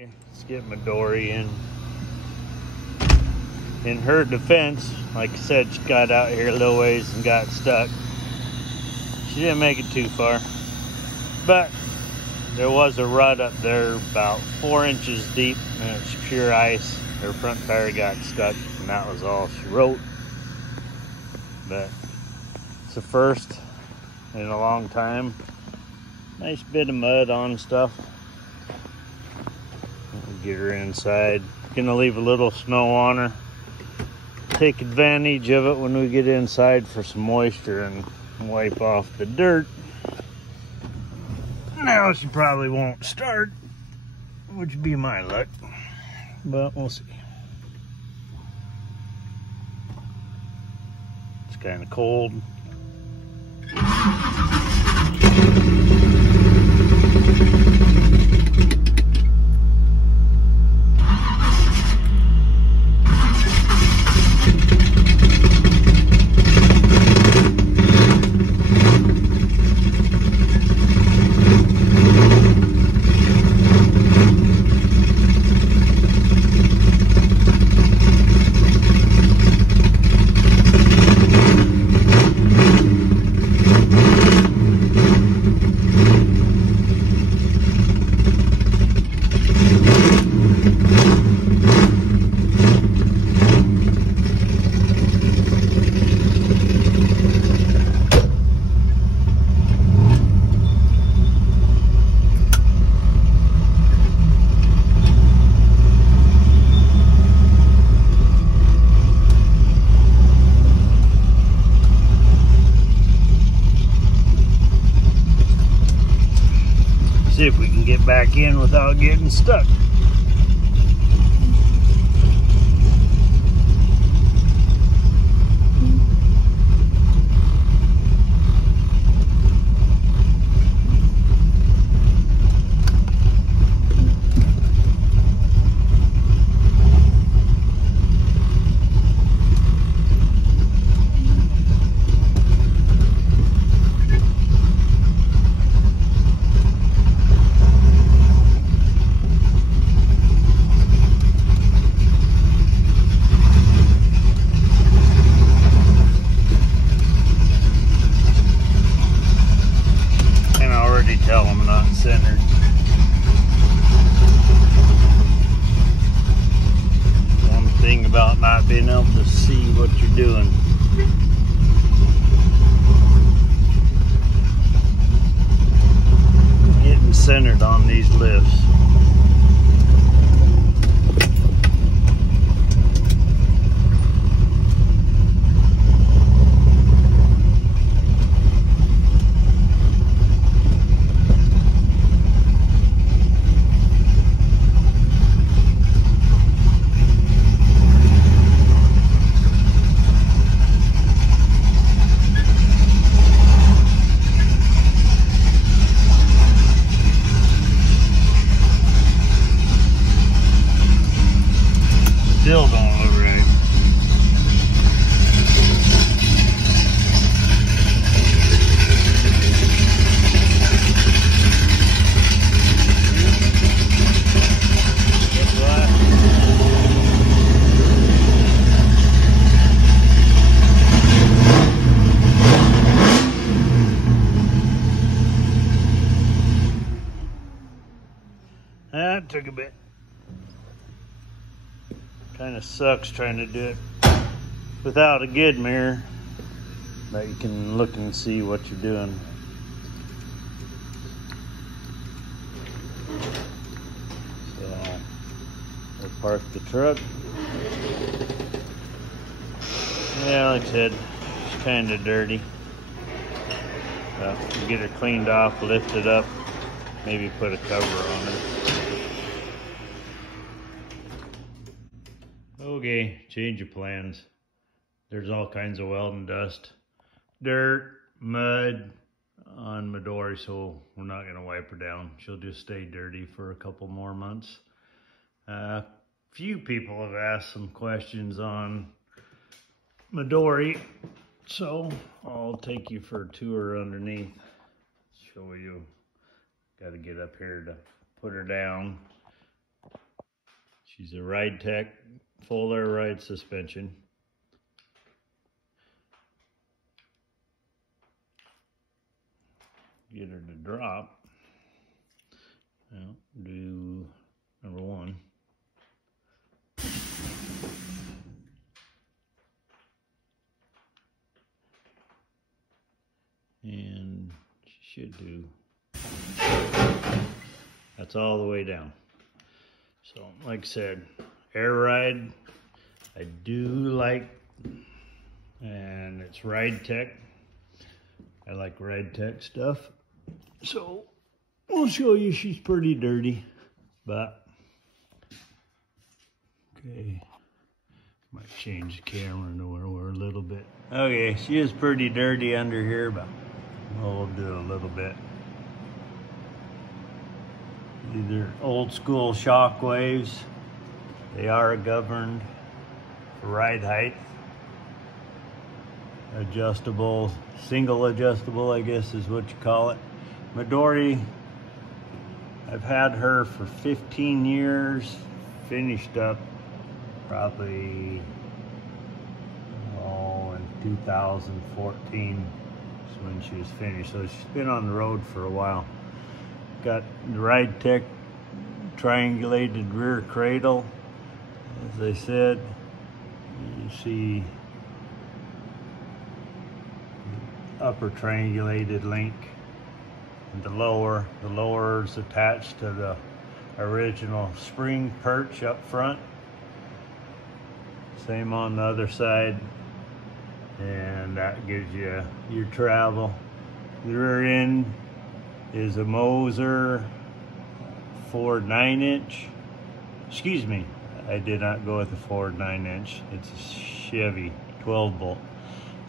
Let's get Midori in. In her defense, like I said, she got out here a little ways and got stuck. She didn't make it too far, but there was a rut up there about 4 inches deep, and it's pure ice. Her front tire got stuck, and that was all she wrote. But it's the first in a long time. Nice bit of mud on stuff. Get her inside. Gonna leave a little snow on her. Take advantage of it when we get inside for some moisture and wipe off the dirt. Now she probably won't start, which would be my luck, but we'll see. It's kind of cold. See if we can get back in without getting stuck. Tell them not centered. One thing about not being able to see what you're doing. Getting centered on these lifts. Still don't look right. That took a bit. Kind of sucks trying to do it without a good mirror, but you can look and see what you're doing. So we'll park the truck. Yeah, like I said, it's kind of dirty. We'll get her cleaned off, lift it up, maybe put a cover on it. Okay, change of plans. There's all kinds of welding dust, dirt, mud on Midori, so we're not gonna wipe her down. She'll just stay dirty for a couple more months. Few people have asked some questions on Midori, so I'll take you for a tour underneath. Show you. Got to get up here to put her down. She's a Ridetech full air ride suspension. Get her to drop. Well, do number one. And she should do. That's all the way down. So, like I said, air ride, I do like, and it's Ridetech. I like Ridetech stuff. So, we'll show you she's pretty dirty, but, okay. Might change the camera we're a little bit. Okay, she is pretty dirty under here, but we'll do a little bit. These are old school shock waves. They are governed for ride height. Adjustable, single adjustable, I guess is what you call it. Midori, I've had her for 15 years, finished up probably in 2014 is when she was finished. So she's been on the road for a while. Got the Ridetech triangulated rear cradle. As I said, you see the upper triangulated link and the lower. The lower is attached to the original spring perch up front. Same on the other side, and that gives you your travel. The rear end is a Moser Ford 9-inch. Excuse me, I did not go with the Ford 9-inch. It's a Chevy 12-bolt.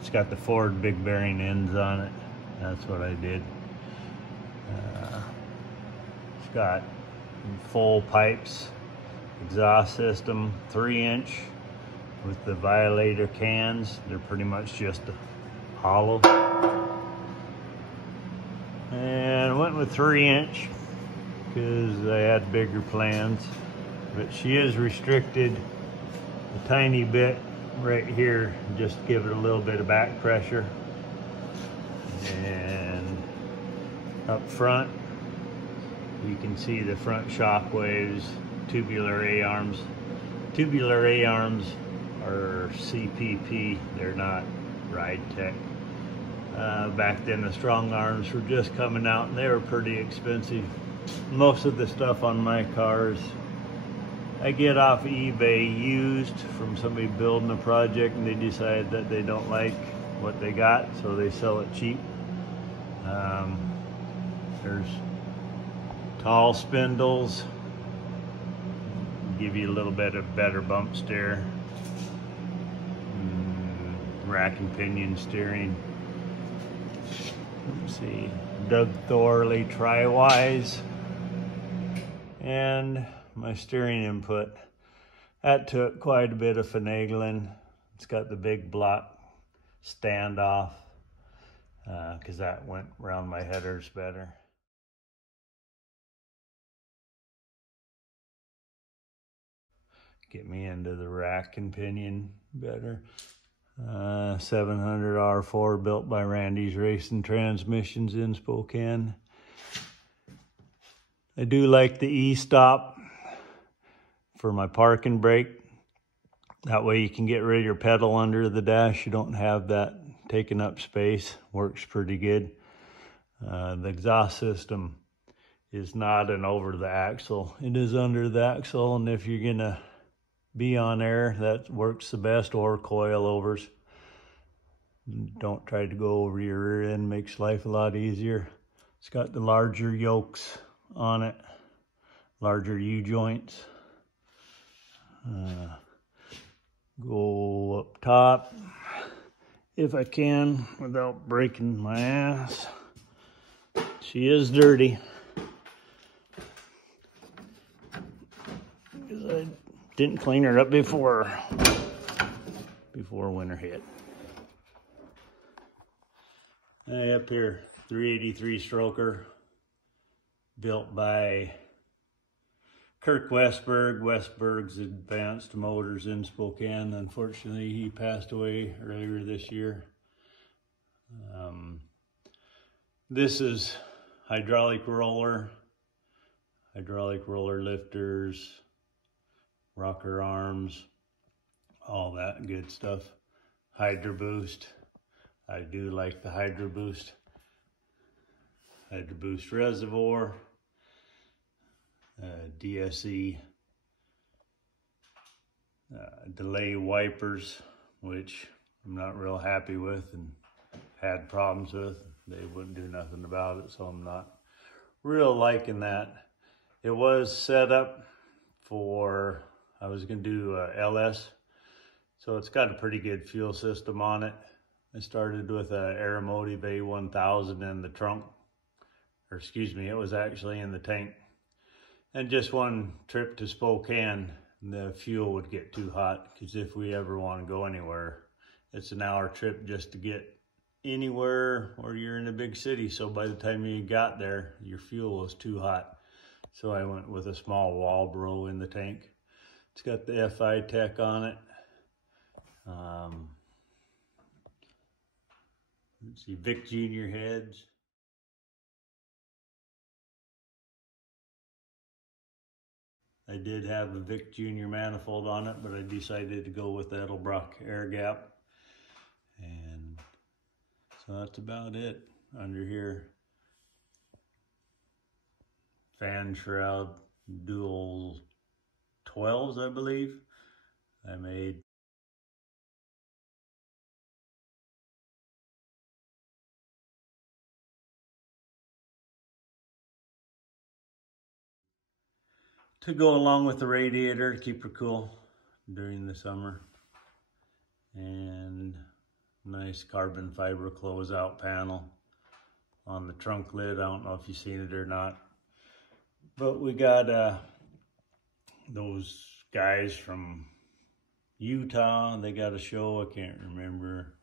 It's got the Ford big bearing ends on it. That's what I did. It's got full pipes, exhaust system, 3-inch. With the violator cans, they're pretty much just hollow. And went with 3-inch because I had bigger plans. But she is restricted a tiny bit right here, just give it a little bit of back pressure. And up front, you can see the front shock waves, tubular A-arms. Tubular A-arms are CPP, they're not Ridetech. Back then the strong arms were just coming out and they were pretty expensive. Most of the stuff on my cars I get off eBay used from somebody building a project and they decide that they don't like what they got, so they sell it cheap. There's tall spindles, give you a little bit of better bump steer. Rack and pinion steering. Let's see, Doug Thorley Tri-Wise, and my steering input. That took quite a bit of finagling. It's got the big block standoff because that went around my headers better. Get me into the rack and pinion better. 700 R4 built by Randy's Racing Transmissions in Spokane. I do like the E-stop for my parking brake. That way you can get rid of your pedal under the dash. You don't have that taking up space. Works pretty good. The exhaust system is not an over the axle. It is under the axle, and if you're gonna be on air, that works the best, or coilovers. Don't try to go over your rear end, makes life a lot easier. It's got the larger yokes on it, larger U-joints. Go up top if I can without breaking my ass. She is dirty because I didn't clean her up before winter hit. Up here, 383 stroker, built by Kirk Westberg's Advanced Motors in Spokane. Unfortunately, he passed away earlier this year. This is hydraulic roller lifters, rocker arms, all that good stuff. Hydro Boost. I do like the Hydro Boost. Hydro Boost reservoir. DSE. Delay wipers, which I'm not real happy with and had problems with. They wouldn't do nothing about it, so I'm not real liking that. It was set up for, I was going to do LS, so it's got a pretty good fuel system on it. I started with a Aeromotive A1000 in the trunk, or excuse me, it was actually in the tank. And just one trip to Spokane, the fuel would get too hot, because if we ever want to go anywhere, it's an hour trip just to get anywhere or you're in a big city. So by the time you got there, your fuel was too hot. So I went with a small Walbro in the tank. It's got the FI Tech on it. Let's see, Vic Junior heads. I did have a Vic Junior manifold on it, but I decided to go with Edelbrock air gap. And so that's about it under here. Fan shroud, dual 12s, I believe. I made. To go along with the radiator to keep her cool during the summer. And nice carbon fiber closeout panel on the trunk lid. I don't know if you've seen it or not. But we got those guys from Utah. They got a show. I can't remember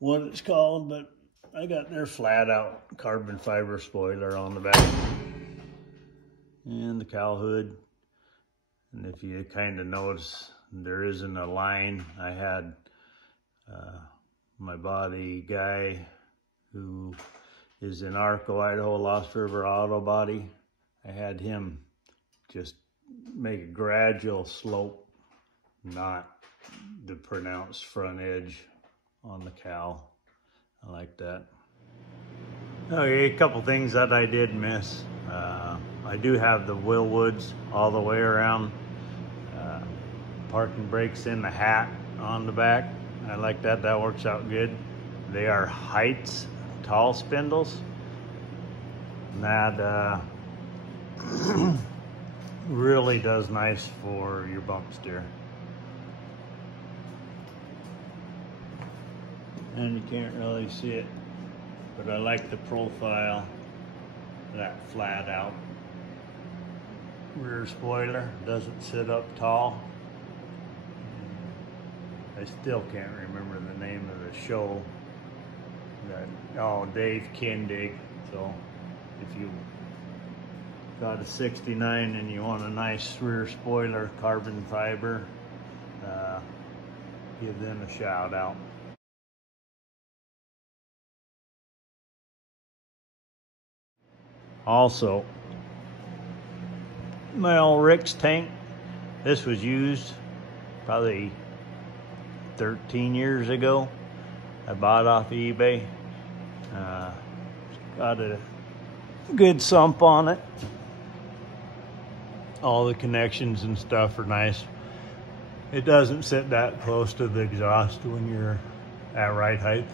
what it's called, but I got their flat out carbon fiber spoiler on the back. And the cowl hood. And if you kind of notice, there isn't a line. I had my body guy who is in Arco, Idaho, Lost River Auto Body. I had him just make a gradual slope, not the pronounced front edge on the cowl. I like that. Okay, a couple things that I did miss. I do have the Willwoods all the way around. Parking brakes in the hat on the back. I like that, that works out good. They are Heights tall spindles. And that really does nice for your bump steer. And you can't really see it, but I like the profile, that flat out rear spoiler. Doesn't sit up tall. I still can't remember the name of the show. Dave Kindig. So if you got a 69 and you want a nice rear spoiler, carbon fiber, give them a shout out. Also, my old Rick's tank, this was used probably 13 years ago. I bought off eBay. Got a good sump on it. All the connections and stuff are nice. It doesn't sit that close to the exhaust when you're at right height,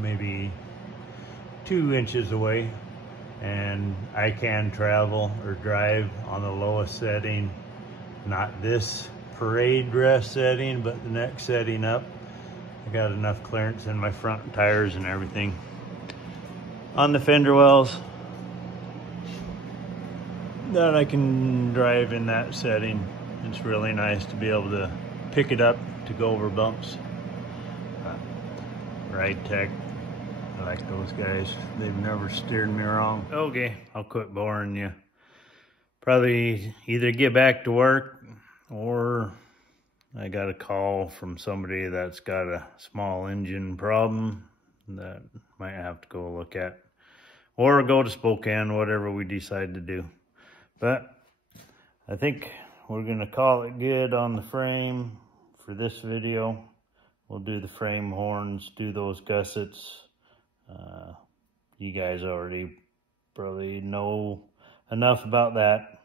maybe 2 inches away. And I can travel or drive on the lowest setting, not this parade dress setting, but the next setting up. I got enough clearance in my front tires and everything. On the fender wells, that I can drive in that setting. It's really nice to be able to pick it up to go over bumps. Ridetech, I like those guys. They've never steered me wrong. Okay, I'll quit boring you. probably either get back to work, or I got a call from somebody that's got a small engine problem that might have to go look at, or go to Spokane, whatever we decide to do. But I think we're gonna call it good on the frame for this video. We'll do the frame horns, do those gussets. You guys already probably know enough about that.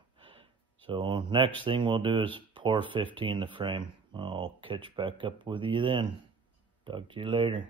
So next thing we'll do is pour 15 the frame. I'll catch back up with you then. Talk to you later.